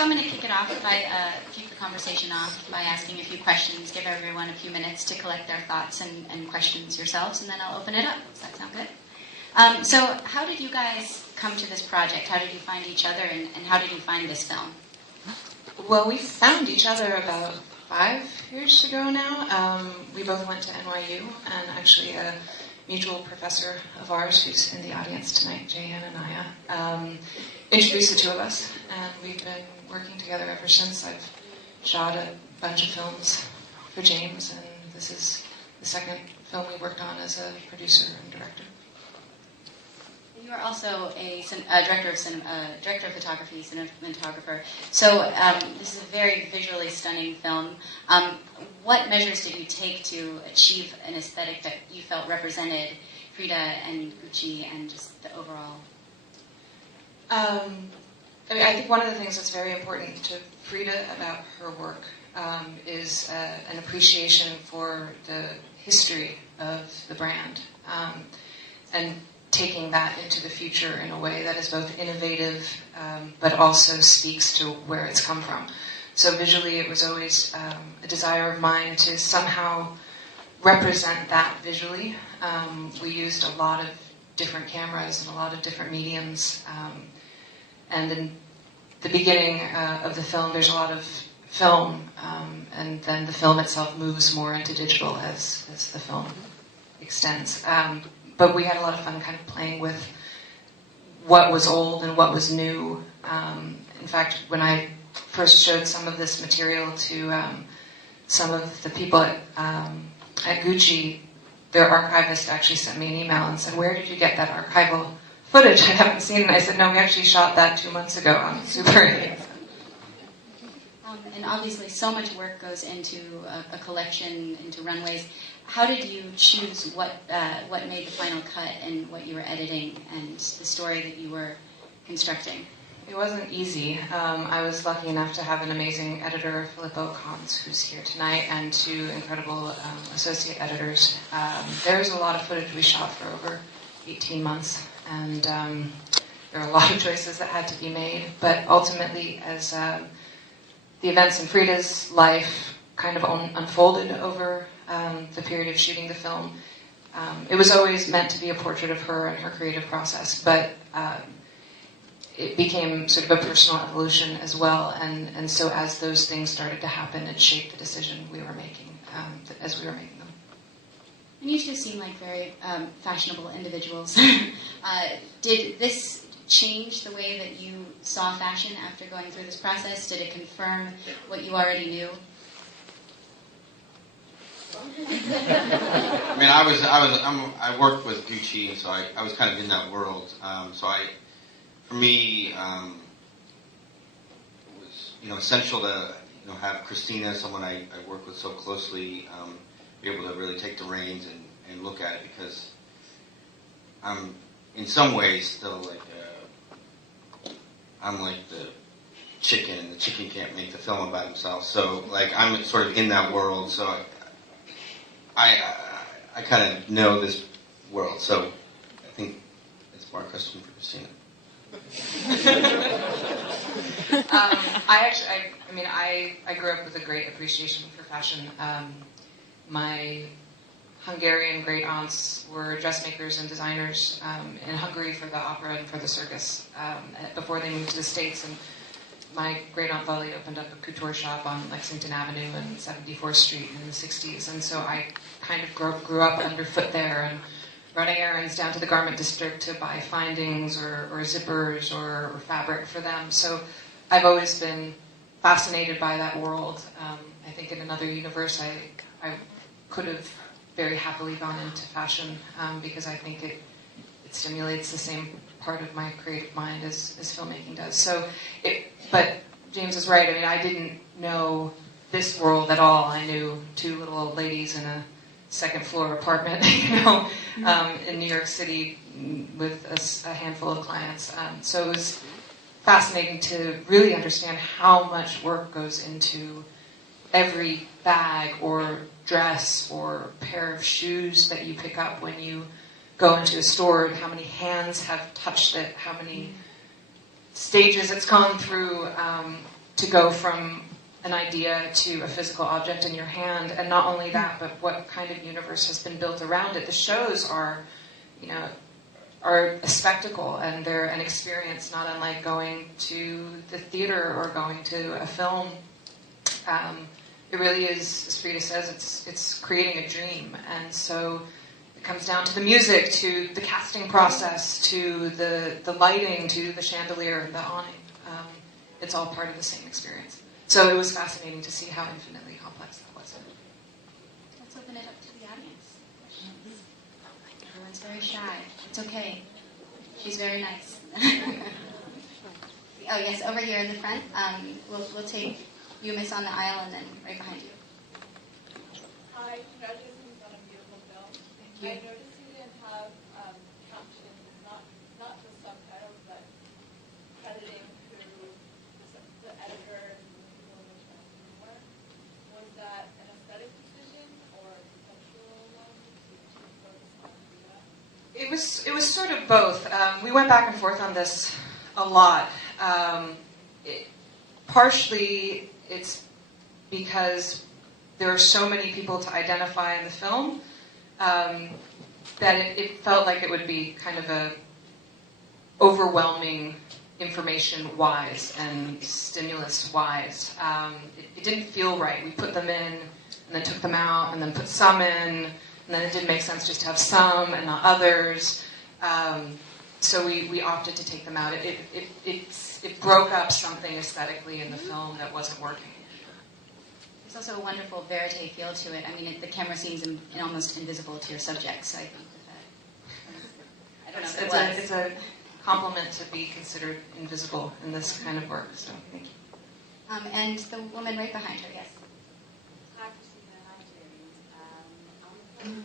So I'm going to kick it off by kick the conversation off by asking a few questions, give everyone a few minutes to collect their thoughts and questions yourselves, and then I'll open it up. Does that sound good? So how did you guys come to this project? How did you find each other, and how did you find this film? Well, we found each other about 5 years ago now. We both went to NYU, and actually a mutual professor of ours who's in the audience tonight, Jayan Anaya, introduced the two of us, and we've been working together ever since. I've shot a bunch of films for James, and this is the second film we worked on as a producer and director. You are also a director of photography, cinematographer. So this is a very visually stunning film. What measures did you take to achieve an aesthetic that you felt represented Frida and Gucci and just the overall? I think one of the things that's very important to Frida about her work is an appreciation for the history of the brand, and taking that into the future in a way that is both innovative but also speaks to where it's come from. So visually it was always a desire of mine to somehow represent that visually. We used a lot of different cameras and a lot of different mediums. And in the beginning of the film, there's a lot of film, and then the film itself moves more into digital as the film extends. But we had a lot of fun kind of playing with what was old and what was new. In fact, when I first showed some of this material to some of the people at Gucci, their archivist actually sent me an email and said, "Where did you get that archival footage? I haven't seen it." And I said, "No, we actually shot that 2 months ago on Super 8." And obviously so much work goes into a collection, into runways. How did you choose what made the final cut and what you were editing and the story that you were constructing? It wasn't easy. I was lucky enough to have an amazing editor, Filippo Cons, who's here tonight, and 2 incredible associate editors. There's a lot of footage we shot for over 18 months, and there are a lot of choices that had to be made. But ultimately, as the events in Frida's life kind of unfolded over the period of shooting the film, it was always meant to be a portrait of her and her creative process, but it became sort of a personal evolution as well, and so as those things started to happen, it shaped the decision we were making as we were making them. And you two seem like very fashionable individuals. Did this change the way that you saw fashion after going through this process? Did it confirm what you already knew? I mean, I worked with Gucci, so I was kind of in that world. For me, it was essential to have Christina, someone I work with so closely, be able to really take the reins and look at it, because I'm in some ways still like I'm like the chicken, and the chicken can't make the film about himself. So like I'm sort of in that world. So I kind of know this world. So I think it's more a question for Christina. I grew up with a great appreciation for fashion. My Hungarian great aunts were dressmakers and designers in Hungary for the opera and for the circus before they moved to the States. And my great aunt Vali opened up a couture shop on Lexington Avenue and 74th Street in the 60s. And so I kind of grew up underfoot there and running errands down to the garment district to buy findings or zippers or fabric for them. So I've always been fascinated by that world. I think in another universe I could have very happily gone into fashion because I think it stimulates the same part of my creative mind as filmmaking does. But James is right. I mean, I didn't know this world at all. I knew 2 little old ladies in a second floor apartment, in New York City with a handful of clients. So it was fascinating to really understand how much work goes into every bag or dress or pair of shoes that you pick up when you go into a store, and how many hands have touched it, how many stages it's gone through to go from an idea to a physical object in your hand, and not only that, but what kind of universe has been built around it. The shows are, are a spectacle, and they're an experience not unlike going to the theater or going to a film. It really is, as Frida says, it's creating a dream, and so it comes down to the music, to the casting process, to the lighting, to the chandelier and the awning. It's all part of the same experience. So it was fascinating to see how infinitely complex that was. Let's open it up to the audience. Everyone's very shy. It's okay. She's very nice. Oh, yes, over here in the front. We'll take you, Miss, on the aisle, and then right behind you. Hi, congratulations on a beautiful film. Thank you. I noticed you didn't have captions, not just subtitles, but crediting who the editor and the people in which film were. Was that an aesthetic decision or a conceptual one to focus on that? It was sort of both. We went back and forth on this a lot. Partially, it's because there are so many people to identify in the film that it felt like it would be kind of a overwhelming information-wise and stimulus-wise. It didn't feel right. We put them in and then took them out and then put some in, and then it didn't make sense just to have some and not others. So we opted to take them out. It broke up something aesthetically in the film that wasn't working. There's also a wonderful verite feel to it. I mean, the camera seems almost invisible to your subjects, so I think that I don't know if it was. It's a compliment to be considered invisible in this kind of work, so thank you. And the woman right behind her, yes. Hi, Christina. Hi, James. I'm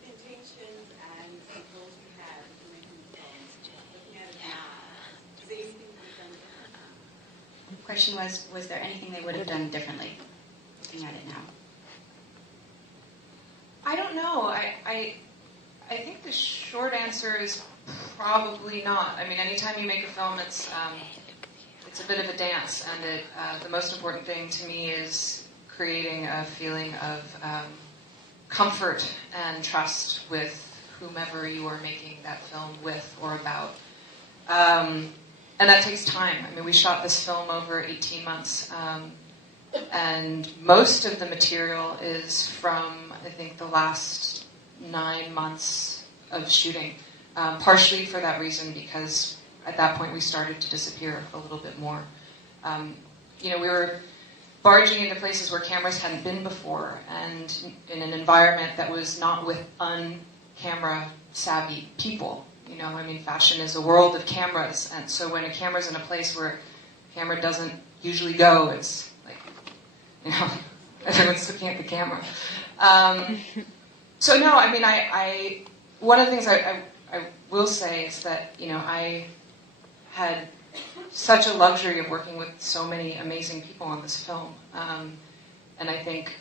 the intentions and the goals we had for making the films, looking at it now, is there anything we've done differently? The question was there anything they would have done differently, looking at it now? I don't know. I think the short answer is probably not. I mean, anytime you make a film, it's a bit of a dance, and the most important thing to me is creating a feeling of comfort and trust with whomever you are making that film with or about. And that takes time. I mean, we shot this film over 18 months, and most of the material is from, I think, the last 9 months of shooting, partially for that reason, because at that point we started to disappear a little bit more. We were barging into places where cameras hadn't been before, and in an environment that was not with un-camera savvy people. I mean, fashion is a world of cameras, and so when a camera's in a place where a camera doesn't usually go, it's like, everyone's looking at the camera. So no, I mean, one of the things I will say is that, I had such a luxury of working with so many amazing people on this film. And I think,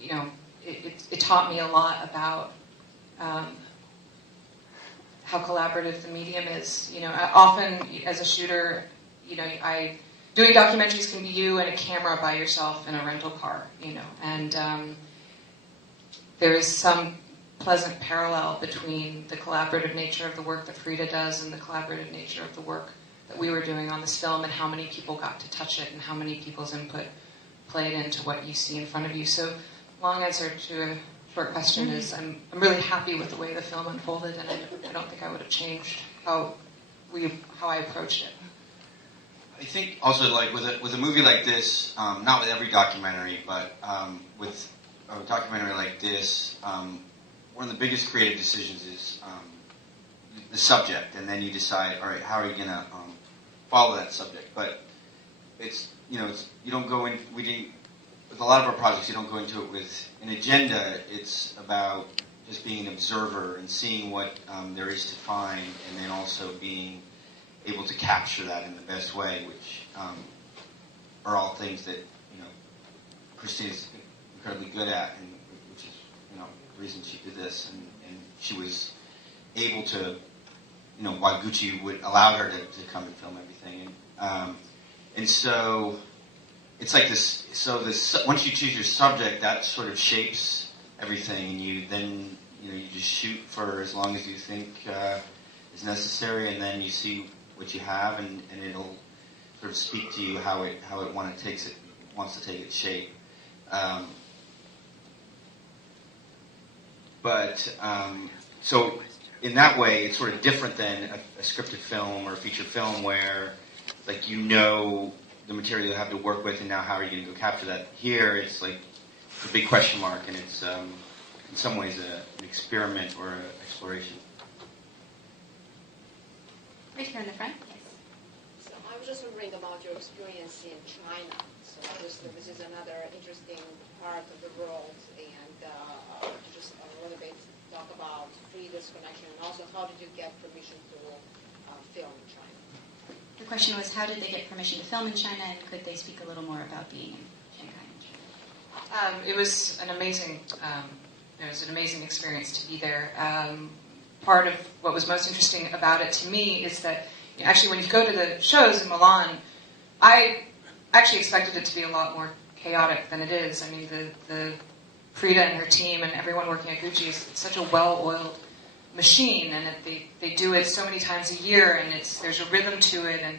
it taught me a lot about how collaborative the medium is. Often as a shooter, doing documentaries can be you and a camera by yourself in a rental car, and there is some pleasant parallel between the collaborative nature of the work that Frida does and the collaborative nature of the work that we were doing on this film, and how many people got to touch it and how many people's input played into what you see in front of you. So, long answer to a short question is I'm really happy with the way the film unfolded, and I don't think I would have changed how I approached it. I think also, like with a movie like this, not with every documentary, but with a documentary like this, one of the biggest creative decisions is the subject, and then you decide, all right, how are you going to follow that subject? But it's you don't go in. With a lot of our projects, you don't go into it with an agenda. It's about just being an observer and seeing what there is to find, and then also being able to capture that in the best way, which are all things that Christina's incredibly good at, and which is the reason she did this, and she was able to why Gucci would allow her to come and film everything. And so it's like this. So once you choose your subject, that sort of shapes everything, and you just shoot for as long as you think is necessary, and then you see what you have, and it'll sort of speak to you how it wants to take its shape. So in that way, it's sort of different than a scripted film or a feature film where, like, the material you have to work with, and now how are you going to go capture that? Here, it's like a big question mark, and it's in some ways an experiment or an exploration. Right here in the front. So I was just wondering about your experience in China. So obviously this is another interesting part of the world, and just a little bit talk about Frida's connection, and also how did you get permission to film in China? The question was, how did they get permission to film in China, and could they speak a little more about being in Shanghai and China? It was an amazing experience to be there. Part of what was most interesting about it to me is that actually when you go to the shows in Milan, I actually expected it to be a lot more chaotic than it is. I mean, the Frida and her team and everyone working at Gucci is such a well-oiled machine, and they do it so many times a year, and there's a rhythm to it, and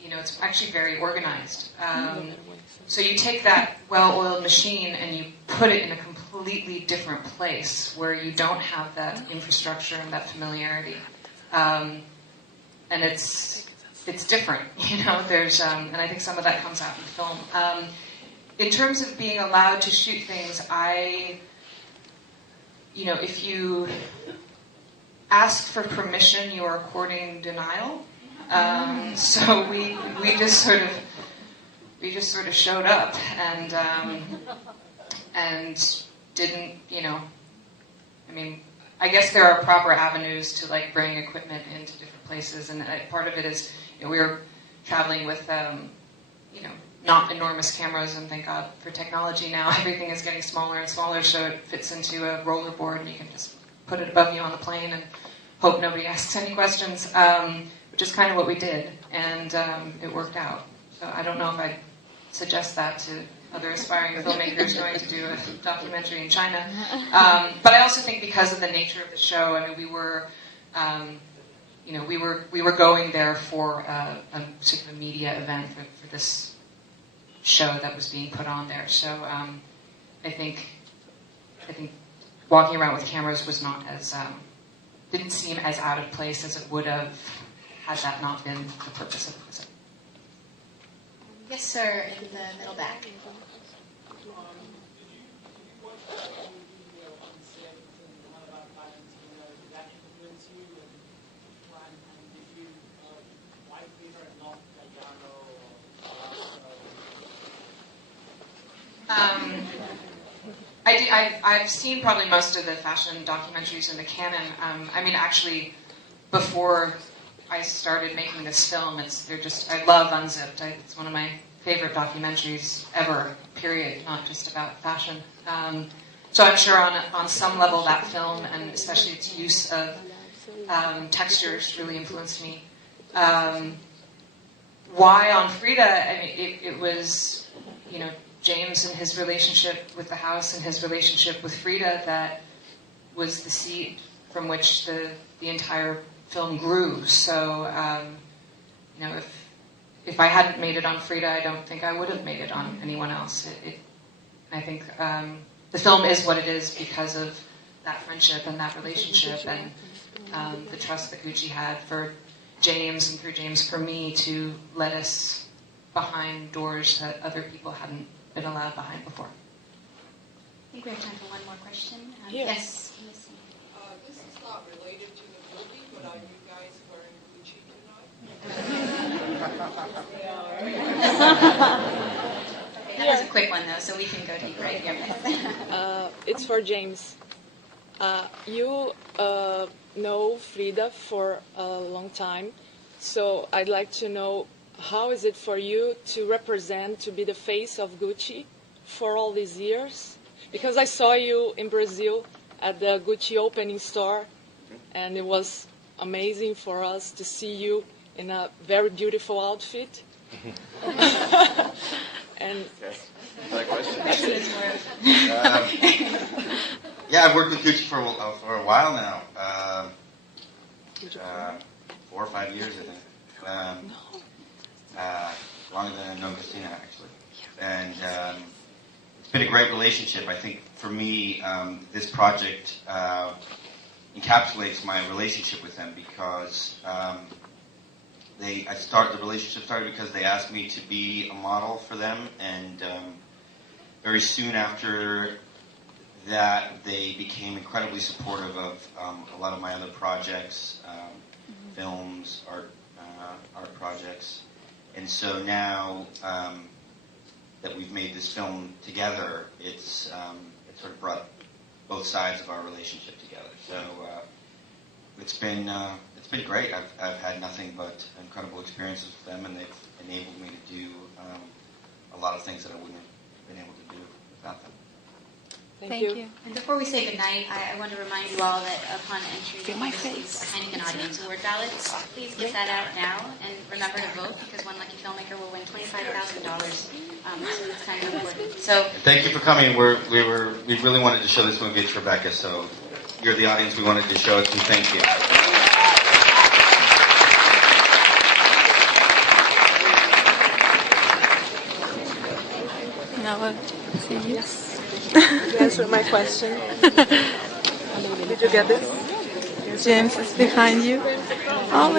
it's actually very organized. So you take that well-oiled machine and you put it in a completely different place where you don't have that infrastructure and that familiarity, and it's different. There's and I think some of that comes out in film. In terms of being allowed to shoot things, if you ask for permission, you are courting denial. So we just sort of showed up and didn't, I guess there are proper avenues to like bring equipment into different places, and part of it is we were traveling with not enormous cameras, and thank God for technology now. Everything is getting smaller and smaller, so it fits into a rollerboard, and you can just put it above you on the plane and hope nobody asks any questions, which is kind of what we did, and it worked out. So I don't know if I'd suggest that to other aspiring filmmakers going to do a documentary in China. But I also think because of the nature of the show, we were going there for a sort of a media event for this show that was being put on there. So I think walking around with cameras was not as didn't seem as out of place as it would have had that not been the purpose of the visit. Yes, sir, in the middle back. I've seen probably most of the fashion documentaries in the canon. Actually, before I started making this film, I love Unzipped. It's one of my favorite documentaries ever, period, not just about fashion. So I'm sure on some level that film, and especially its use of textures, really influenced me. Why on Frida? It was, James and his relationship with the house and his relationship with Frida that was the seed from which the entire film grew. So, if I hadn't made it on Frida, I don't think I would have made it on anyone else. I think the film is what it is because of that friendship and that relationship and the trust that Gucci had for James and through James for me to let us behind doors that other people hadn't been allowed behind before. I think we have time for one more question. Yeah. Yes. This is not related to the movie, but are you guys wearing Gucci tonight? Okay, that was a quick one, though, so we can go deep right here. It's for James. You know Frida for a long time, so I'd like to know, how is it for you to represent, to be the face of Gucci for all these years? Because I saw you in Brazil at the Gucci opening store, and it was amazing for us to see you in a very beautiful outfit. And Another question. Yeah, I've worked with Gucci for a while now. 4 or 5 years, I think. Longer than I've known Christina, actually. And it's been a great relationship. I think for me, this project encapsulates my relationship with them because the relationship started because they asked me to be a model for them, and very soon after that, they became incredibly supportive of a lot of my other projects, films, art projects. And so now that we've made this film together, it's sort of brought both sides of our relationship together. So it's been great. I've had nothing but incredible experiences with them, and they've enabled me to do a lot of things that I wouldn't have been able to do without them. thank you. And before we say goodnight, I want to remind you all that upon entry, you receive Heineken Audience Award ballots. Please get that out now, and remember to vote because one lucky filmmaker will win $25,000. So it's kind of important. So Thank you for coming. We really wanted to show this movie at Tribeca, so you're the audience we wanted to show it to. Thank you. Now I'll see you. You answered my question. Did you get this? James is behind you. Oh,